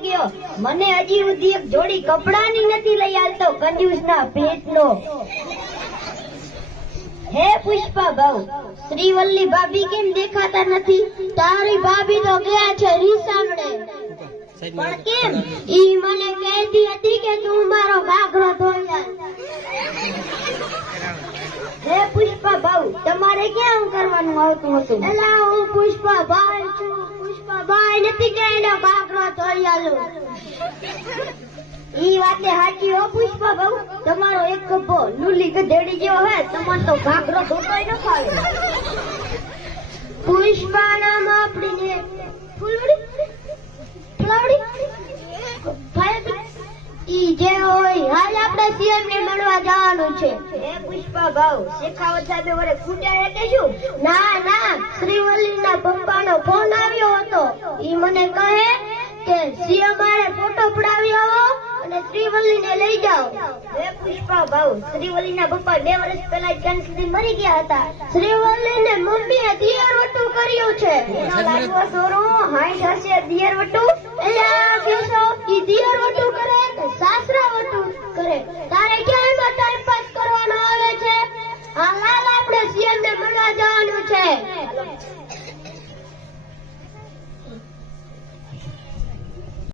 થઈ ગયો. મને હજી સુધી એક જોડી કપડાની નથી લઈ આવતો કંજૂસના પેટનો. હે પુષ્પા ભાઉ, શ્રીવલ્લી ભાભી કેમ દેખાતા નથી? તારી ભાભી તો ગયા છે રીસામણે. પણ કેમ? ઈ મને કહેતી હતી કે તું મારો ઘાઘરો ધોઈ આવ. હે પુષ્પા ભાઉ, તમારે ક્યાં કરવાનું આવતું હતું? એલા હું પુષ્પા ભાઈ છું. પુષ્પા ભાઈ નથી કે એનો ઘાઘરો ધોઈ આલું. ઈ વાતે સાચી હો પુષ્પા ભાઉ. તમારો એક કપો લુલી ગધેડી જેવો હે, તમારે તો ઘાઘરો ધોતોય ન ફાવે. પુષ્પા નામ આપડીને ફૂલવડી ઈ જે હોય હાલ આપણે સીએમ ને મળવા જવાનું છે. હે પુષ્પા ભાઉ, શેખાવત સાહેબ વરે ફૂટ્યા એટલે શું? ના, શ્રીવલ્લીના પપ્પાનો ફોન આવ્યો હતો. ઈ મને કહે કે સીએમ મારે ફોટો પડાવી આવો અને શ્રીવલ્લીને લઈ જાઓ. હે પુષ્પા ભાઉ, શ્રીવલ્લીના પપ્પા 2 વર્ષ પહેલા કેન્સરથી મરી ગયા હતા. શ્રીવલ્લીને મમ્મીએ દિયરવટું કર્યું છે. એનો લાડવો સોરો 60 હશે દિયરવટું. એલા કેશો ઈ દિયર